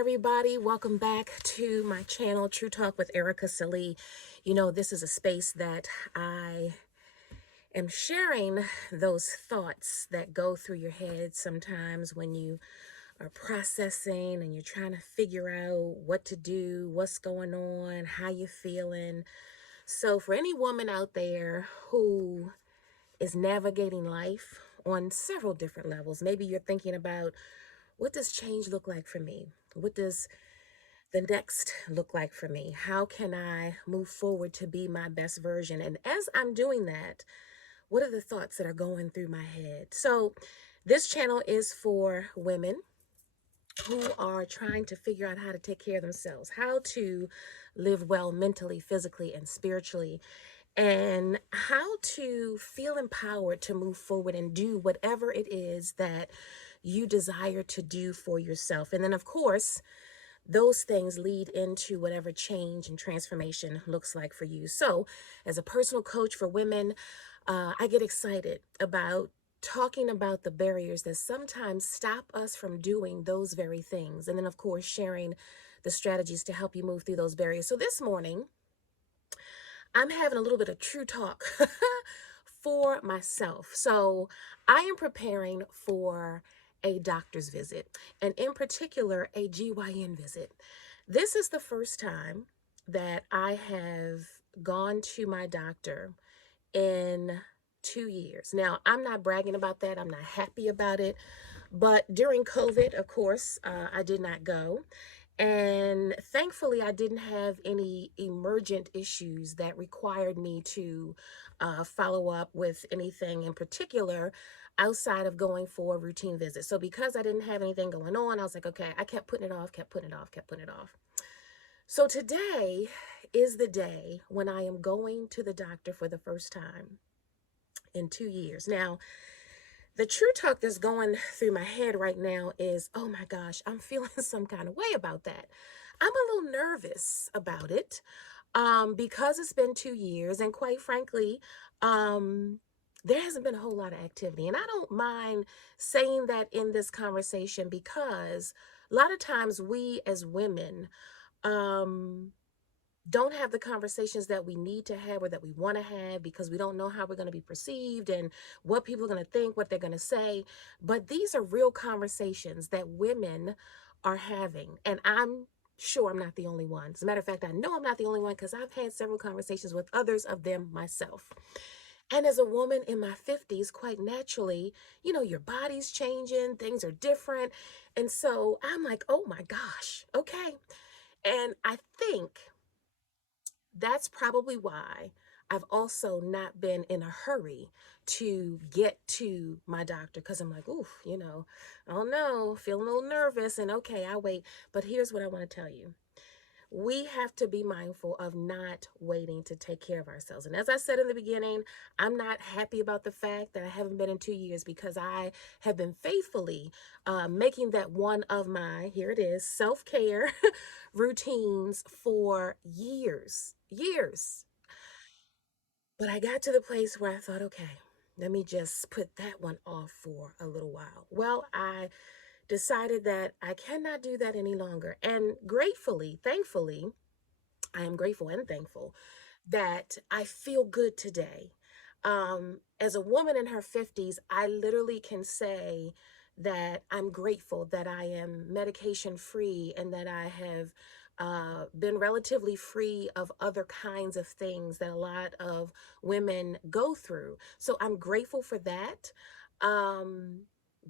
everybody? Welcome back to my channel, True Talk with Ericka, Sallee. You know, this is a space that I am sharing those thoughts that go through your head sometimes when you are processing and you're trying to figure out what to do, what's going on, how you're feeling. So for any woman out there who is navigating life on several different levels, maybe you're thinking about, what does change look like for me? What does the next look like for me? How can I move forward to be my best version? And as I'm doing that, what are the thoughts that are going through my head? So this channel is for women who are trying to figure out how to take care of themselves, how to live well mentally, physically, and spiritually, and how to feel empowered to move forward and do whatever it is that you desire to do for yourself. And then, of course, those things lead into whatever change and transformation looks like for you. So, as a personal coach for women, I get excited about talking about the barriers that sometimes stop us from doing those very things. And then, of course, sharing the strategies to help you move through those barriers. So, this morning, I'm having a little bit of true talk for myself. So, I am preparing for a doctor's visit, and in particular, a GYN visit. This is the first time that I have gone to my doctor in 2 years. Now, I'm not bragging about that. I'm not happy about it. But during COVID, of course, I did not go. And thankfully, I didn't have any emergent issues that required me to follow up with anything in particular outside of going for a routine visit. So because I didn't have anything going on, I was like, okay, I kept putting it off, kept putting it off, kept putting it off. So today is the day when I am going to the doctor for the first time in 2 years. Now, the true talk that's going through my head right now is, oh my gosh, I'm feeling some kind of way about that. I'm a little nervous about it because it's been 2 years, and quite frankly, there hasn't been a whole lot of activity. And I don't mind saying that in this conversation because a lot of times we as women, um, don't have the conversations that we need to have or that we want to have because we don't know how we're going to be perceived and what people are going to think, what they're going to say. But these are real conversations that women are having. And I'm sure I'm not the only one. As a matter of fact, I know I'm not the only one because I've had several conversations with others of them myself. And as a woman in my 50s, quite naturally, you know, your body's changing, things are different. And so I'm like, oh my gosh, okay. And I think that's probably why I've also not been in a hurry to get to my doctor because I'm like, oof, you know, oh no, feeling a little nervous and okay, I'll wait. But here's what I want to tell you. We have to be mindful of not waiting to take care of ourselves. And as I said in the beginning, I'm not happy about the fact that I haven't been in 2 years because I have been faithfully making that one of my, here it is, self-care routines for years. But I got to the place where I thought, okay, let me just put that one off for a little while. Well, I decided that I cannot do that any longer. And gratefully, thankfully, I am grateful and thankful that I feel good today. As a woman in her 50s, I literally can say that I'm grateful that I am medication free and that I have been relatively free of other kinds of things that a lot of women go through. So I'm grateful for that.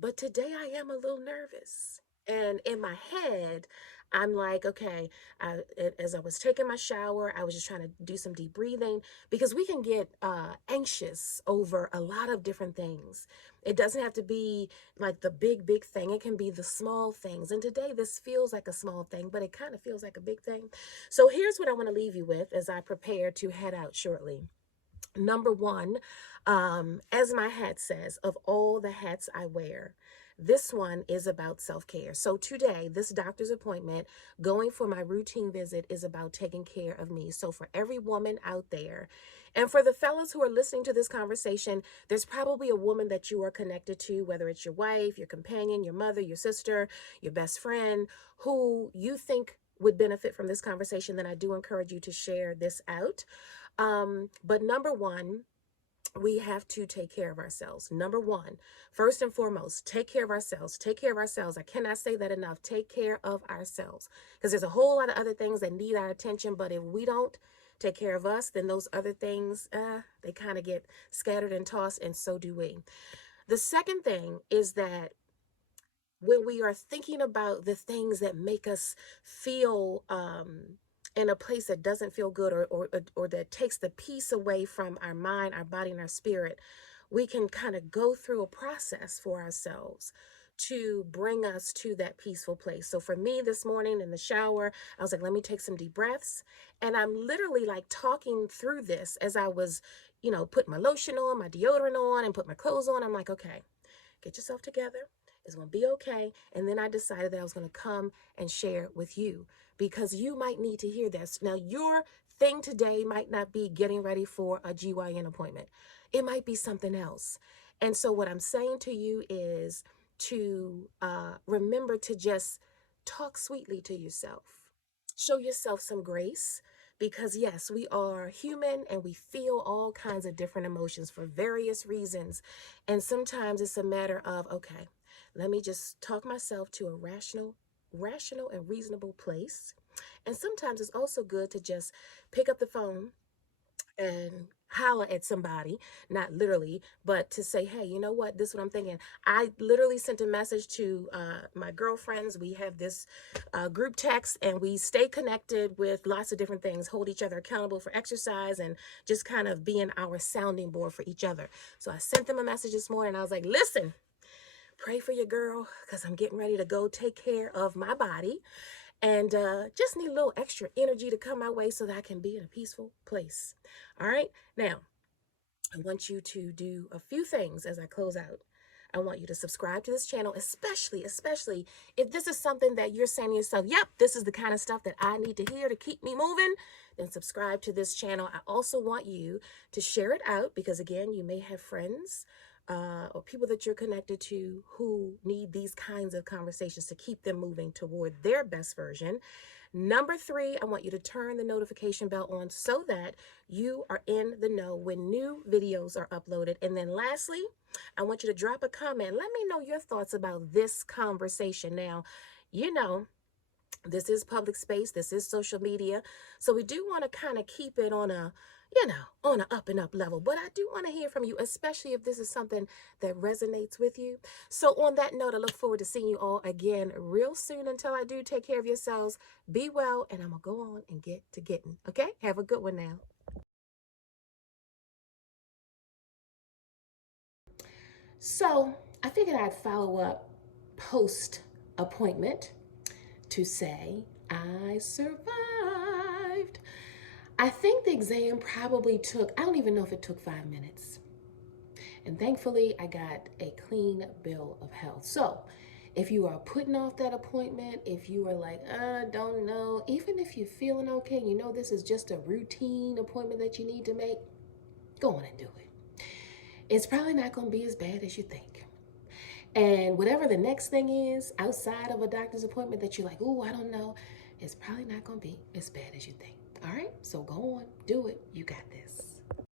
But today I am a little nervous. And in my head, I'm like, okay, as I was taking my shower, I was just trying to do some deep breathing because we can get anxious over a lot of different things. It doesn't have to be like the big thing. It can be the small things. And today this feels like a small thing, but it kind of feels like a big thing. So here's what I want to leave you with as I prepare to head out shortly. Number one, as my hat says, of all the hats I wear, this one is about self-care. So today, this doctor's appointment, going for my routine visit, is about taking care of me. So for every woman out there, And for the fellas who are listening to this conversation, there's probably a woman that you are connected to, whether it's your wife, your companion, your mother, your sister, your best friend, who you think would benefit from this conversation. Then I do encourage you to share this out. But number one, we have to take care of ourselves. Number one, first and foremost, take care of ourselves. Take care of ourselves. I cannot say that enough. Take care of ourselves, because there's a whole lot of other things that need our attention. But if we don't take care of us, then those other things, they kind of get scattered and tossed, and so do we. The second thing is that when we are thinking about the things that make us feel in a place that doesn't feel good, or that takes the peace away from our mind, our body, and our spirit, we can kind of go through a process for ourselves to bring us to that peaceful place. So for me this morning in the shower, I was like, let me take some deep breaths. And I'm literally like talking through this as I was, putting my lotion on, my deodorant on, and put my clothes on. I'm like, okay, get yourself together. It's going to be okay. And then I decided that I was going to come and share with you, because you might need to hear this. Now, your thing today might not be getting ready for a GYN appointment. It might be something else. And so what I'm saying to you is to remember to just talk sweetly to yourself. Show yourself some grace, because yes, we are human and we feel all kinds of different emotions for various reasons. And sometimes it's a matter of, okay, let me just talk myself to a rational and reasonable place. And sometimes it's also good to just pick up the phone and holler at somebody, not literally, but to say, hey, you know what, this is what I'm thinking. I literally sent a message to my girlfriends. We have this group text, and we stay connected with lots of different things, hold each other accountable for exercise, and just kind of being our sounding board for each other. So I sent them a message this morning. I was like, listen, pray for your girl, because I'm getting ready to go take care of my body, and just need a little extra energy to come my way so that I can be in a peaceful place. All right. Now, I want you to do a few things as I close out. I want you to subscribe to this channel, especially if this is something that you're saying to yourself, yep, this is the kind of stuff that I need to hear to keep me moving, then subscribe to this channel. I also want you to share it out, because again, you may have friends or people that you're connected to who need these kinds of conversations to keep them moving toward their best version. Number three, I want you to turn the notification bell on so that you are in the know when new videos are uploaded. And then lastly, I want you to drop a comment. Let me know your thoughts about this conversation. Now, this is public space, this is social media, so we do want to kind of keep it on a up and up level. But I do want to hear from you, especially if this is something that resonates with you. So on that note, I look forward to seeing you all again real soon. Until I do, take care of yourselves, be well, and I'm gonna go on and get to getting. Okay, have a good one now. So I figured I'd follow up post appointment to say I survived. I think the exam probably took, I don't even know if it took 5 minutes. And thankfully, I got a clean bill of health. So if you are putting off that appointment, if you are like, don't know, even if you're feeling okay, this is just a routine appointment that you need to make, go on and do it. It's probably not going to be as bad as you think. And whatever the next thing is outside of a doctor's appointment that you're like, oh, I don't know, it's probably not going to be as bad as you think. All right, so go on, do it.